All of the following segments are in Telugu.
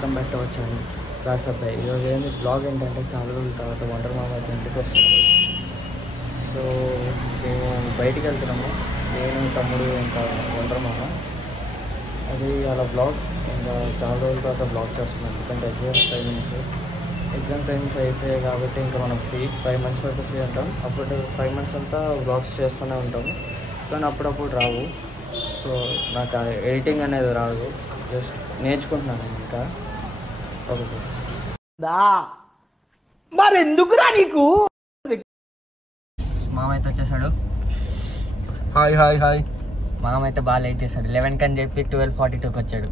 Welcome back to our channel రాస్ అబ్బాయి. ఈరోజు ఏంటి బ్లాగ్ ఏంటంటే చాలా రోజుల తర్వాత వండర్ మామ అయితే ఇంటికి వస్తుంది. సో మేము బయటికి వెళ్తున్నాము, నేను తమ్ముడు ఇంకా వండర్ మామ. అది అలా బ్లాగ్ ఇంకా చాలా రోజుల తర్వాత బ్లాగ్ చేస్తున్నాం, ఎందుకంటే ఎగ్జామ్ టైమింగ్స్ అయిపోయాయి కాబట్టి ఇంకా మనం ఫ్రీ 5 months వరకు ఫ్రీ ఉంటాం. అప్పుడు 5 months అంతా బ్లాగ్స్ చేస్తూనే ఉంటాము, కానీ అప్పుడప్పుడు రావు. సో నాకు ఎడిటింగ్ అనేది రాదు, జస్ట్ నేర్చుకుంటున్నాను ఇంకా. మరి ఎందుకురా నీకు? మామ అయితే వచ్చేసాడు. Hi hi hi. మామ అయితే బాగా లేట్ చేశాడు, 11 కని చెప్పి 12:42కి వచ్చాడు.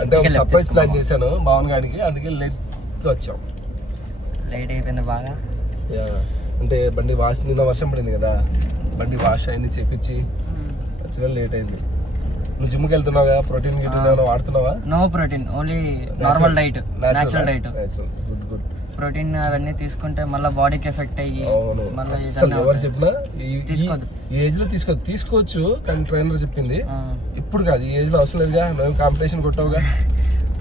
అంటే ఒక సర్ప్రైజ్ ప్లాన్ చేశాను భావన్ గారికి, అందుకే లేట్ వచ్చాం. లేట్ అయిపోయింది బాగా. అంటే బండి వాష్, నిన్న వర్షం పడింది కదా, బండి వాష్ అయింది చేపించి వచ్చేదా లేట్ అయింది. నువ్వు జిమ్కి వెళ్తున్నావుగా, ప్రోటీన్ గిట్టిన్ ఏమైనా వాడుతున్నావా? No protein, only normal diet, natural diet. Good good. Protein అవన్నీ తీసుకుంటే మళ్ళీ బాడీకి ఎఫెక్ట్ అయ్యి అసలు ఎవరు చెప్పినా ఈ ఏజ్ లో తీసుకోవచ్చు, కానీ ట్రైనర్ చెప్పింది ఇప్పుడు కాదు, ఈ ఏజ్ లో అవసరం లేదుగా. మేము కాంపిటీషన్ కొట్టావుగా.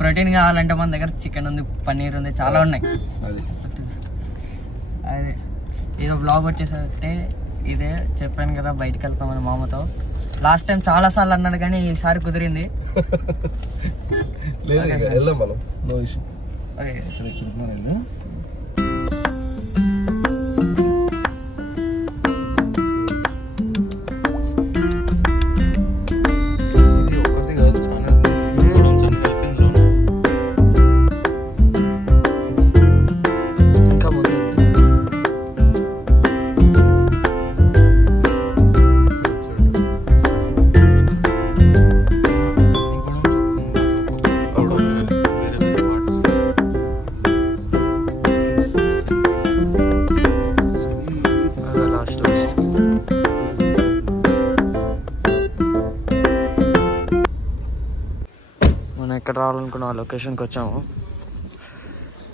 ప్రోటీన్ కావాలంటే మన దగ్గర చికెన్ ఉంది, పన్నీర్ ఉంది, చాలా ఉన్నాయి. అది ఏదో బ్లాగ్ వచ్చేసరికి ఇదే చెప్పాను కదా, బయటకు వెళ్తామని మామతో. లాస్ట్ టైం చాలా సార్లు అన్నాడు, కానీ ఈసారి కుదిరింది. వెళ్దాం మనం, నో ఇష్యూ. ఎక్కడ రావాలనుకున్న ఆ లొకేషన్కి వచ్చాము.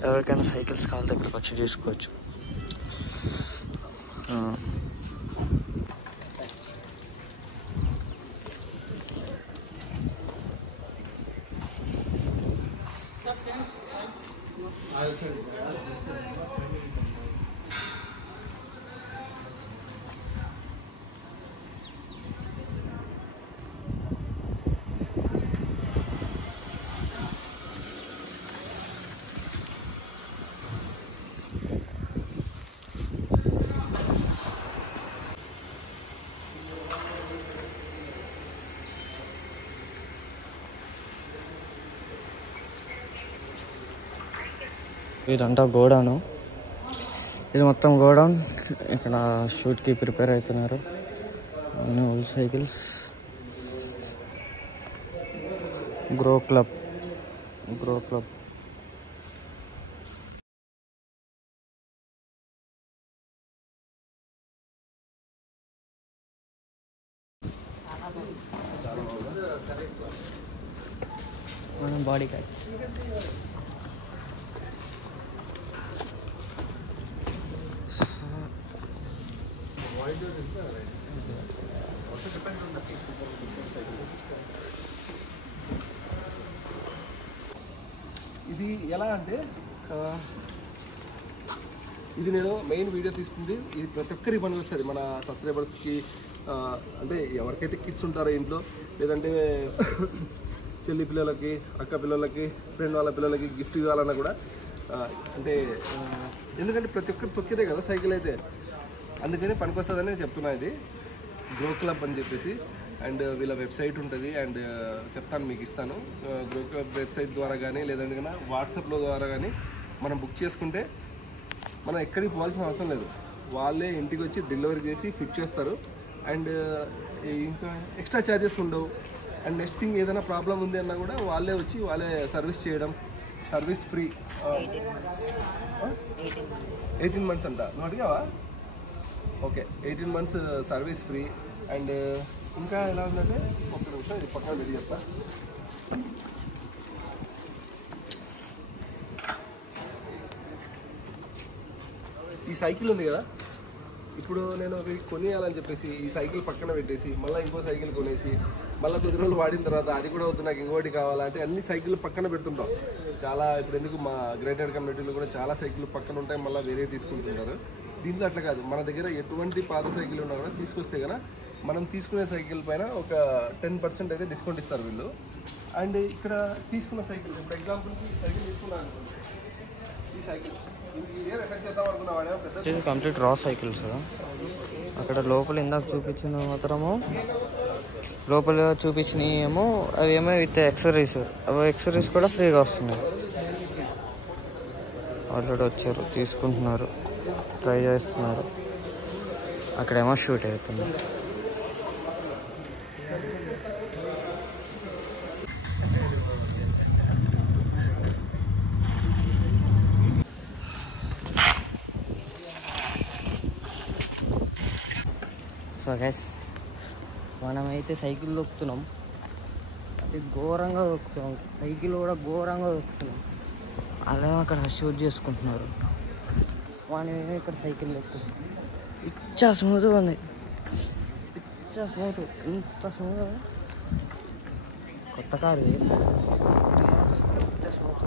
ఎవరికైనా సైకిల్స్ కావాలి ఇక్కడికి వచ్చి తీసుకోవచ్చు. ఇదంతా గోడౌను, ఇది మొత్తం గోడౌన్. ఇక్కడ షూట్కి ప్రిపేర్ అవుతున్నారు. Old cycles. Grow club. మనం బాడీ కట్స్. ఇది ఎలా అంటే, ఇది నేను మెయిన్ వీడియో తీస్తుంది, ఇది ప్రతి ఒక్కరికి పని వస్తుంది. మన సబ్స్క్రైబర్స్కి, అంటే ఎవరికైతే కిడ్స్ ఉంటారో ఇంట్లో, లేదంటే చెల్లి పిల్లలకి, అక్క పిల్లలకి, ఫ్రెండ్ వాళ్ళ పిల్లలకి గిఫ్ట్ ఇవ్వాలన్నా కూడా, అంటే ఎందుకంటే ప్రతి ఒక్కరు తొక్కిదే కదా సైకిల్ అయితే, అందుకని పనికొస్తుందని చెప్తున్నా. ఇది గ్రో క్లబ్ అని చెప్పేసి, అండ్ వీళ్ళ వెబ్సైట్ ఉంటుంది, అండ్ చెప్తాను మీకు, ఇస్తాను. గ్రో క్లబ్ వెబ్సైట్ ద్వారా కానీ, లేదంటే కన్నా వాట్సాప్లో ద్వారా కానీ మనం బుక్ చేసుకుంటే మనం ఎక్కడికి పోవాల్సిన అవసరం లేదు. వాళ్ళే ఇంటికి వచ్చి డెలివరీ చేసి ఫిట్ చేస్తారు, అండ్ ఇంకా ఎక్స్ట్రా ఛార్జెస్ ఉండవు. అండ్ నెక్స్ట్ థింగ్, ఏదైనా ప్రాబ్లం ఉంది అన్నా కూడా వాళ్ళే వచ్చి వాళ్ళే సర్వీస్ చేయడం, సర్వీస్ ఫ్రీ. 18 months అంట, నువ్వు అడిగావా? Okay, 18 months service free. And ఇంకా ఎలా ఉందంటే, ఒక నిమిషం ఇది పక్కన పెట్టి చెప్తా. ఈ సైకిల్ ఉంది కదా, ఇప్పుడు నేను కొనియాలని చెప్పేసి ఈ సైకిల్ పక్కన పెట్టేసి మళ్ళీ ఇంకో సైకిల్ కొనేసి మళ్ళీ కొద్ది రోజులు వాడిన తర్వాత అది కూడా వద్దు నాకు ఇంకోటి కావాలంటే అన్ని సైకిల్ పక్కన పెడుతుంటాం. చాలా ఇప్పుడు ఎందుకు మా గ్రేటర్ కమ్యూనిటీలో కూడా చాలా సైకిల్ పక్కన ఉంటాయి, మళ్ళీ వేరే తీసుకుంటున్నారు. దీంట్లో అట్లా కాదు, మన దగ్గర ఎటువంటి పాత సైకిల్ ఉన్నా కూడా తీసుకొస్తే కనుక మనం తీసుకునే సైకిల్ పైన ఒక 10% అయితే డిస్కౌంట్ ఇస్తారు వీళ్ళు. అండ్ ఇక్కడ తీసుకున్న సైకిల్ ఫర్ ఎగ్జాంపుల్కి ఈ సైకిల్ తీసుకున్నాను అనుకోండి, ఈ సైకిల్ ఇదే ఎఫెక్ట్ చేద్దాం అనుకున్నాం పెద్ద కంప్లీట్ రా సైకిల్స్. అక్కడ లోపల ఇందాక చూపించిన మాత్రము లోపల చూపించినవి ఏమో అవి ఏమో విత్ ఎక్సరీస్, అవి ఎక్సరీస్ కూడా ఫ్రీగా వస్తున్నాయి. ఆల్రెడీ వచ్చారు, తీసుకుంటున్నారు, ట్రై చేస్తున్నారు. అక్కడేమో షూట్ అవుతుంది. సో గైస్ మనమైతే సైకిల్ తొక్కుతున్నాం, అది ఘోరంగా తొక్కుతున్నాం, సైకిల్ కూడా ఘోరంగా తొక్కుతున్నాం. అలా అక్కడ షూట్ చేసుకుంటున్నారు, మనమేమో ఇక్కడ సైకిల్ తొక్కుతున్నాం. ఇచ్చా స్మూత్గా ఉంది, ఇచ్చా స్మూత్, ఇంత స్మూత్. కొత్త కారు ఇది, ఇంత స్మూత్.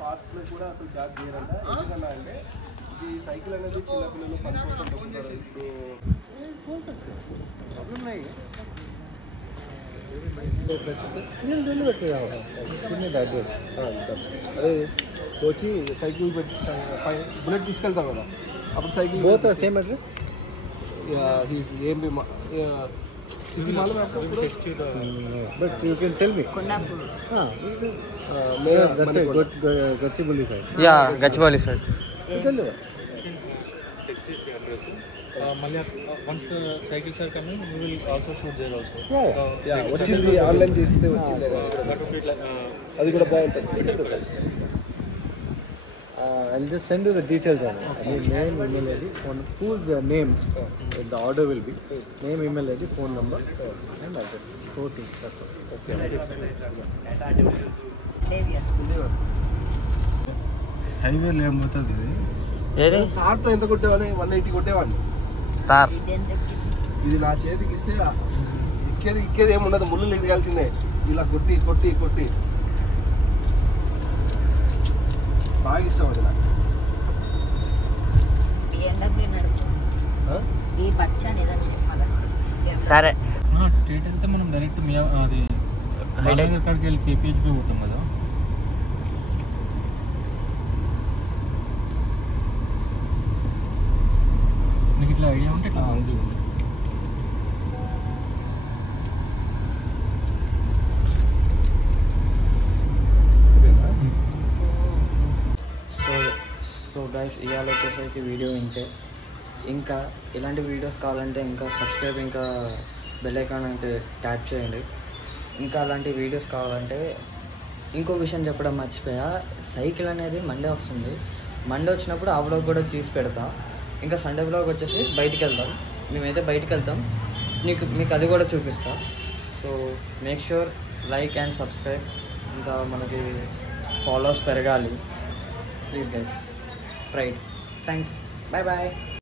పార్ట్స్లో కూడా అసలు జాబ్ చేయరంట. ఎందుకన్నా అంటే ఈ సైకిల్ అనేది చిన్నపిల్లలు 10% తొక్కుతారు. ఇప్పుడు ఉన్నాయి అదే వచ్చి సైకిల్ పెట్టి బుల్లెట్ తీసుకెళ్తాం కదా, అప్పుడు cycle both are same address? ఏం city mall But you can tell me. That's a good Gachibowli side. Yeah Gachibowli side. Tell me. Once the cycles are coming, we will also shoot there also. వచ్చింది ఆన్లైన్ చేస్తే వచ్చింది, అది కూడా బాగుంటుంది. I'll just send you the details on it. Name, email ID, phone. Whose name the order will be? Name, email ID, phone number, and address. 4 things. That's all. Okay. Highway లో ఏమవుతుంది ఇది? ఏది తార్తో ఎంత కొట్టేవాడిని? 180 కొట్టేవాడిని. తార్ ఇది నా చేతికి ఇస్తే ఇక్కేది ఏముండదు, ముళ్ళు ఎదగాల్సిందే. ఇలా కొట్టి కొట్టి కొట్టి బాగా ఇష్టం అది నాకు. సరే స్ట్రేట్ వెళ్తే మనం డైరెక్ట్ అది అక్కడికి వెళ్ళి కేపీహెచ్బి పోతాం కదా. నీకు ఇట్లా ఐడియా ఉంటే ఇట్లా ఉంది. సో గైస్ ఇవాళ వచ్చేసరికి వీడియో ఇంతే. ఇంకా ఇలాంటి వీడియోస్ కావాలంటే ఇంకా సబ్స్క్రైబ్, ఇంకా బెల్ ఐకాన్ అయితే ట్యాప్ చేయండి. ఇంకా అలాంటి వీడియోస్ కావాలంటే ఇంకో విషయం చెప్పడం మర్చిపోయా, సైకిల్ అనేది మండే వస్తుంది. మండే వచ్చినప్పుడు ఆ వ్లాగ్ కూడా తీసి పెడతా. ఇంకా సండే వ్లాగ్ వచ్చేసి బయటికి వెళ్తాం, మేమైతే బయటికి వెళ్తాం, మీకు అది కూడా చూపిస్తా. So make sure like and subscribe. ఇంకా మనకి ఫాలోవర్స్ పెరగాలి please guys. Right, thanks, bye bye.